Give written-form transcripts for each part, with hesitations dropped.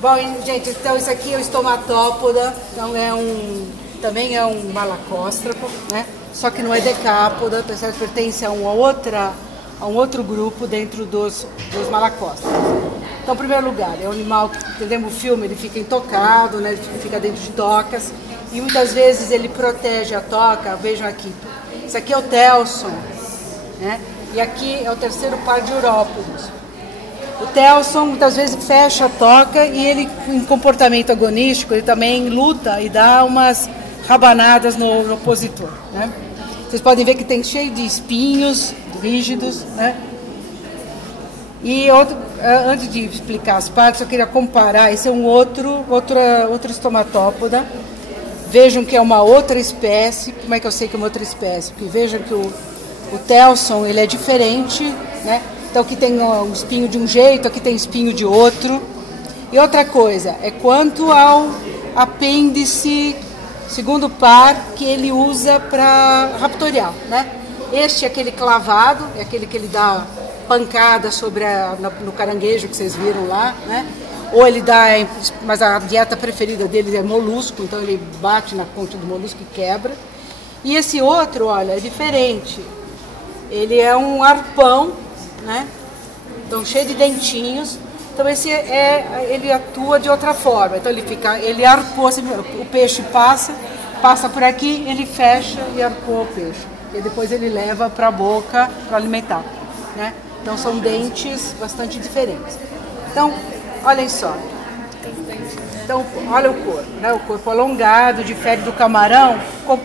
Bom, gente, então isso aqui é o estomatópoda, então também é um malacóstraco, né? Só que não é decápoda, pertence a um outro grupo dentro dos malacóstracos. Então, em primeiro lugar, é um animal que, entendemos o filme, ele fica intocado, né? Ele fica dentro de tocas e muitas vezes ele protege a toca. Vejam aqui, isso aqui é o telson, né? E aqui é o terceiro par de urópodos. O telson muitas vezes fecha a toca e ele, em comportamento agonístico, ele também luta e dá umas rabanadas no opositor, né? Vocês podem ver que tem cheio de espinhos rígidos, né? E antes de explicar as partes, eu queria comparar. Esse é um outro estomatópoda. Vejam que é uma outra espécie. Como é que eu sei que é uma outra espécie? Porque vejam que o telson, ele é diferente, né? Então aqui tem um espinho de um jeito, aqui tem espinho de outro. E outra coisa, é quanto ao apêndice, segundo par, que ele usa para raptorial, né? Este é aquele clavado, é aquele que ele dá pancada no caranguejo que vocês viram lá, né? Ou ele dá, mas a dieta preferida dele é molusco, então ele bate na ponta do molusco e quebra. E esse outro, olha, é diferente. Ele é um arpão, né? Então cheio de dentinhos. Então ele atua de outra forma. Então ele arpou, assim, o peixe passa por aqui, ele fecha e arpou o peixe. E depois ele leva para a boca para alimentar, né? Então são dentes bastante diferentes. Então, olhem só. Então, olha o corpo, né? O corpo alongado, difere do camarão.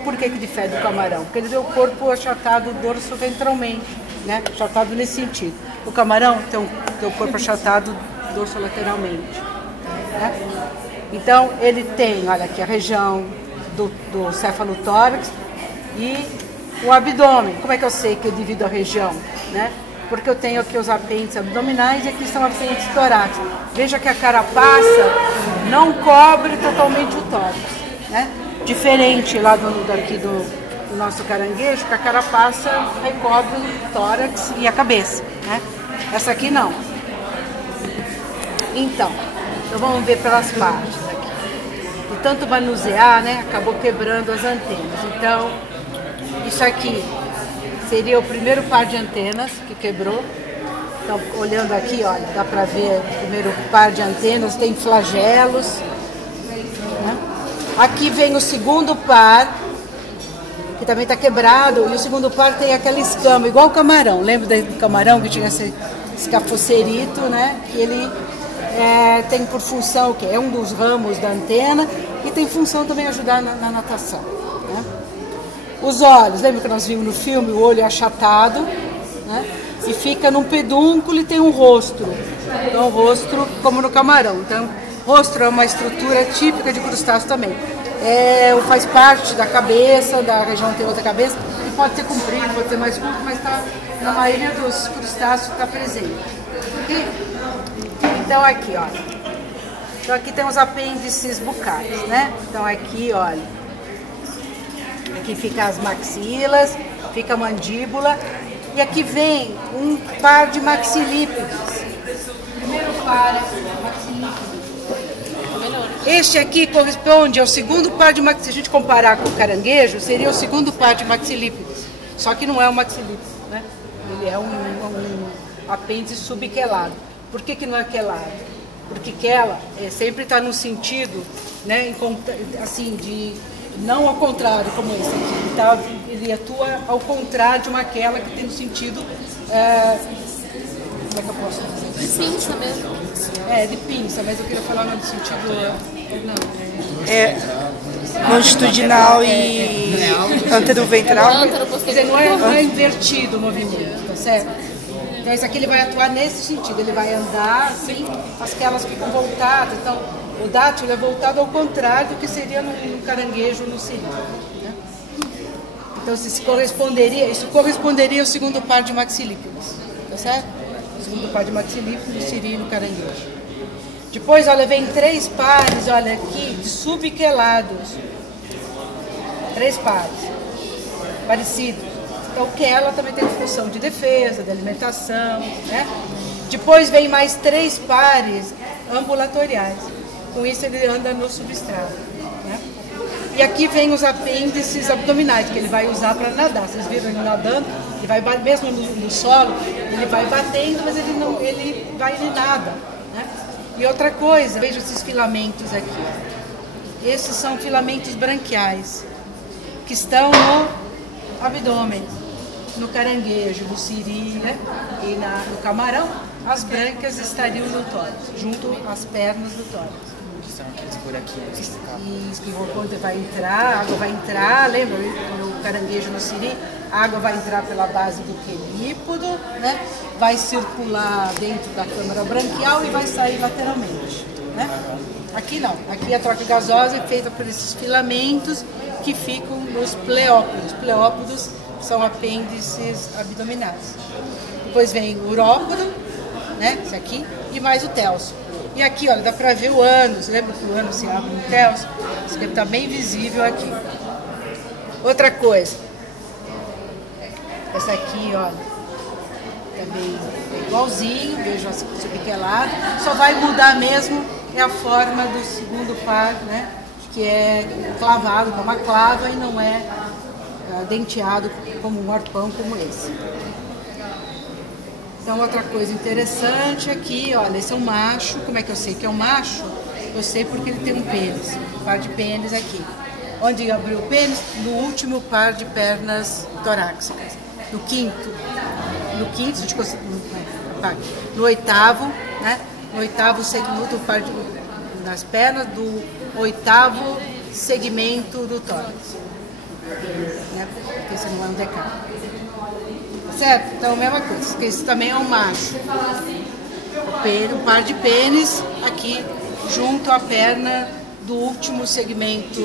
Por que difere do camarão? Porque ele tem o corpo achatado dorso-ventralmente, né? Achatado nesse sentido. O camarão tem o corpo achatado dorso-lateralmente, né? Então, ele tem, olha aqui, a região do cefalotórax e o abdômen. Como é que eu sei que eu divido a região, né? Porque eu tenho aqui os apêndices abdominais e aqui são apêndices torácicos. Veja que a carapaça não cobre totalmente o tórax, né? Diferente lá do nosso caranguejo, que a carapaça recobre o tórax e a cabeça, né? Essa aqui não. Então vamos ver pelas partes aqui. De tanto manusear, né? Acabou quebrando as antenas. Então, isso aqui seria o primeiro par de antenas que quebrou. Então, olhando aqui, olha, dá para ver o primeiro par de antenas, tem flagelos, né? Aqui vem o segundo par, que também está quebrado, e o segundo par tem aquela escama, igual o camarão. Lembra do camarão que tinha esse cafocerito, né? Que ele tem por função o quê? É um dos ramos da antena e tem função também ajudar na natação, né? Os olhos, lembra que nós vimos no filme, o olho é achatado, né? E fica num pedúnculo e tem um rostro. Então, o rosto, como no camarão. Então, rosto é uma estrutura típica de crustáceo também. Faz parte da cabeça, da região tem outra cabeça, e pode ser comprido, pode ser mais curto, mas na maioria dos crustáceos está presente. Okay? Então, aqui, olha. Então, aqui tem os apêndices bucais, né? Então, aqui, olha. Aqui fica as maxilas, fica a mandíbula. E aqui vem um par de maxilípedes. Primeiro par é maxilípedes. Este aqui corresponde ao segundo par de maxilípedes. Se a gente comparar com o caranguejo, seria o segundo par de maxilípedes. Só que não é um maxilípede, né? Ele é um apêndice subquelado. Por que não é quelado? Porque quela sempre está no sentido, né, assim, de não ao contrário, como esse aqui. Então, ele atua ao contrário de uma quela que tem no sentido... como é que eu posso dizer? De pinça mesmo. De pinça, mas eu queria falar no sentido... longitudinal e anteroventral. Quer dizer, não é invertido o movimento, tá certo? Então, esse aqui ele vai atuar nesse sentido. Ele vai andar assim, as quelas ficam voltadas. Então, o dátil é voltado ao contrário do que seria no caranguejo ou no siri, né? Então, isso corresponderia ao segundo par de maxilípedes, tá certo? O segundo par de maxilípedes do siri e no caranguejo. Depois, olha, vem 3 pares, olha aqui, de subquelados. 3 pares, parecidos. Então, quela também tem função de defesa, de alimentação, né? Depois vem mais 3 pares ambulatoriais. Com isso ele anda no substrato, né? E aqui vem os apêndices abdominais, que ele vai usar para nadar. Vocês viram ele nadando, ele vai, mesmo no solo, ele vai batendo, mas ele nada, né? E outra coisa, veja esses filamentos aqui. Esses são filamentos branquiais, que estão no abdômen, no caranguejo, no siri, né? E no camarão, as brancas estariam no tórax, junto às pernas do tórax. São aqueles buraquinhos. Isso, que quando vai entrar, a água vai entrar, lembra? No caranguejo, no siri, a água vai entrar pela base do quelípodo, né? Vai circular dentro da câmara branquial e vai sair lateralmente, né? Aqui não, aqui a troca gasosa é feita por esses filamentos que ficam nos pleópodos. Pleópodos são apêndices abdominais. Depois vem o urópodo, né? Esse aqui, e mais o telso. E aqui, olha, dá pra ver o ânus. Lembra que o ânus se abre no telso? Isso aqui tá bem visível aqui. Outra coisa. Essa aqui, olha, também é igualzinho, veja esse aqui é lado. Só vai mudar mesmo é a forma do segundo par, né? Que é clavado com uma clava e não é denteado como um arpão como esse. Então, outra coisa interessante aqui, olha, esse é um macho. Como é que eu sei que é um macho? Eu sei porque ele tem um pênis, um par de pênis aqui. Onde abriu o pênis? No último par de pernas torácicas. No quinto, no oitavo, né? No oitavo segmento, par nas pernas do oitavo segmento do tórax. Né? Porque esse não é um decálogo. Certo? Então, a mesma coisa, porque isso também é um macho. Um par de pênis aqui, junto à perna do último segmento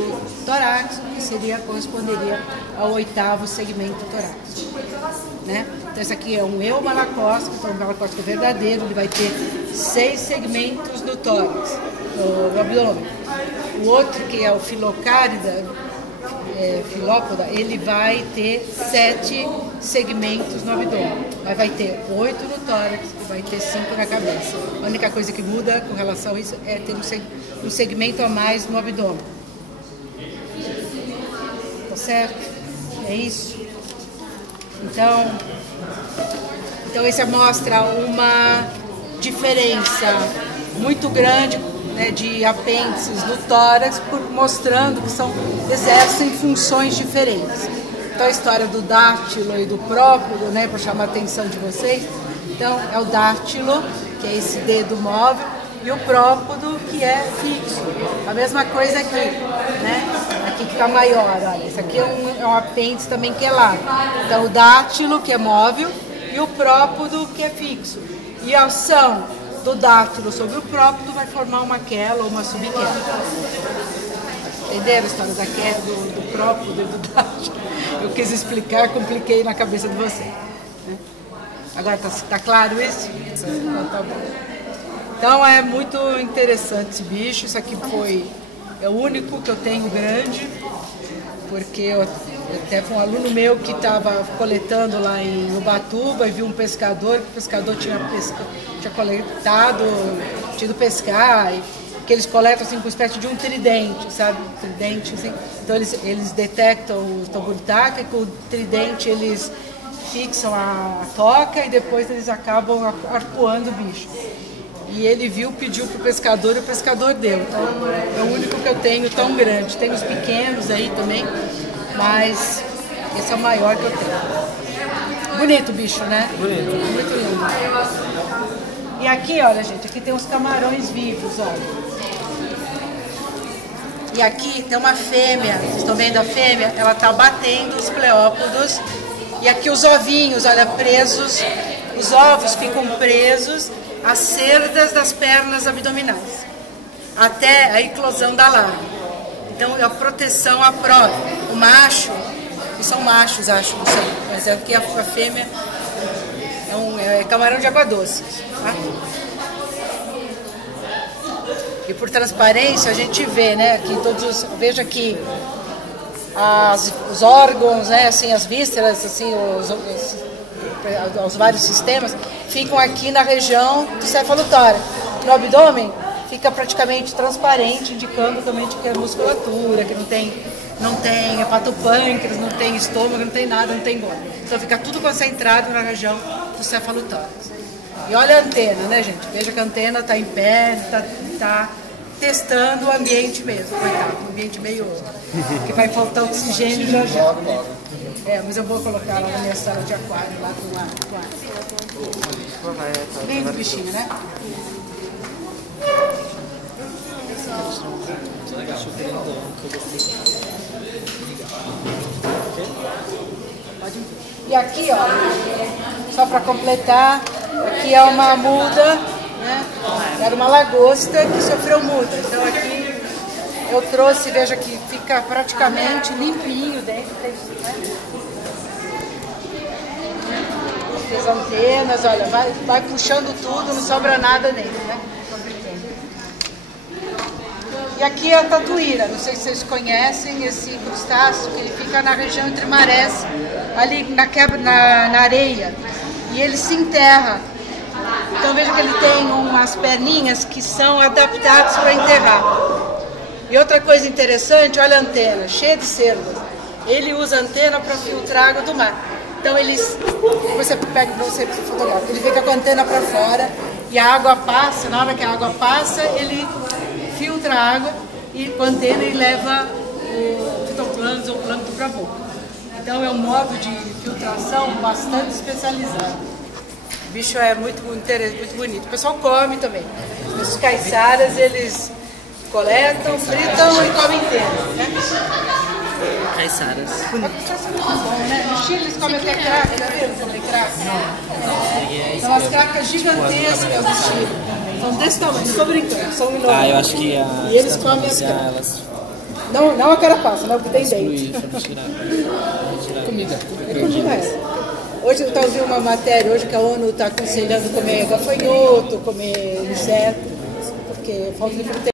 torácico, que corresponderia ao oitavo segmento torácico. Né? Então, esse aqui é um eumalacóstrico, então o malacóstrico verdadeiro, ele vai ter 6 segmentos no tórax, no abdômen. O outro, que é o filocárida, filópoda, ele vai ter 7 segmentos no abdômen. Mas vai ter 8 no tórax e vai ter 5 na cabeça. A única coisa que muda com relação a isso é ter um segmento a mais no abdômen. Tá certo? É isso? Então isso mostra uma diferença muito grande, né, de apêndices no tórax, mostrando que exercem funções diferentes. Então a história do dártilo e do própodo, né, para chamar a atenção de vocês. Então é o dártilo, que é esse dedo móvel, e o própodo, que é fixo. A mesma coisa aqui, né? Aqui que está maior, olha. Esse aqui é um apêndice também que é largo. Então o dártilo, que é móvel, e o própodo, que é fixo. E a ação do dártilo sobre o própodo vai formar uma quela ou uma subquela. Entenderam a história da quela, do própodo e do dártilo? Eu quis explicar, compliquei na cabeça de vocês. Né? Agora tá claro isso? Então, tá bom. Então é muito interessante esse bicho. Isso aqui é o único que eu tenho grande, porque eu até foi um aluno meu que estava coletando lá em Ubatuba e viu um pescador, que o pescador tinha coletado, tido pescar, que eles coletam assim com uma espécie de um tridente, sabe? Um tridente, assim. Então eles detectam o tamburitáca e com o tridente eles fixam a toca e depois eles acabam arpoando o bicho. E ele viu, pediu para o pescador e o pescador deu. Então é o único que eu tenho tão grande. Tem os pequenos aí também, mas esse é o maior que eu tenho. Bonito o bicho, né? Bonito. Muito lindo. E aqui, olha, gente, aqui tem uns camarões vivos, olha. E aqui tem uma fêmea, vocês estão vendo a fêmea? Ela está batendo os pleópodos. E aqui os ovinhos, olha, presos. Os ovos ficam presos às cerdas das pernas abdominais, até a eclosão da larva. Então é a proteção à prole. O macho, e são machos, acho, não sei, mas é que a fêmea é camarão de água doce. Tá? E por transparência a gente vê, né, aqui veja aqui os órgãos, né, assim, as vísceras, assim, os vários sistemas ficam aqui na região do cefalotórax. No abdômen fica praticamente transparente, indicando também que é musculatura, que não tem hepatopâncreas, não tem estômago, não tem nada, não tem gônado. Então fica tudo concentrado na região do cefalotórax. E olha a antena, né, gente? Veja que a antena está em pé, está testando o ambiente mesmo, coitado, um ambiente meio que vai faltar oxigênio já já. Mas eu vou colocar lá na minha sala de aquário, lá com ar. Lindo bichinho, né? E aqui, ó, só para completar, aqui é uma muda, né? Era uma lagosta que sofreu muda. Então aqui eu trouxe, veja que fica praticamente limpinho dentro, né? As antenas, olha, vai puxando tudo, não sobra nada nele, né? E aqui é a tatuíra, não sei se vocês conhecem esse crustáceo, que ele fica na região entre marés, ali na areia, e ele se enterra. Então veja que ele tem umas perninhas que são adaptadas para enterrar. E outra coisa interessante, olha a antena, cheia de cerdas. Ele usa a antena para filtrar a água do mar. Então você pega para você fotografar, ele fica com a antena para fora e a água passa, na hora que a água passa, ele filtra a água e com a antena ele leva o fitoplâncton ou plâncton para a boca. Então é um modo de filtração bastante especializado. O bicho é muito bonito. O pessoal come também. Os caiçaras, eles coletam, fritam e comem inteiro, né? Caiçaras. É muito bom, né? No Chile eles comem até craca, já viram comem craca? São as cracas gigantescas do Chile. São desse tamanho, não estou brincando, são enormes. Eu acho que e eles comem as cracas. Não a carapaça, não, porque tem dente. Comida. É comida. Hoje eu estava ouvindo uma matéria hoje que a ONU está aconselhando comer gafanhoto, comer inseto, porque falta de proteína.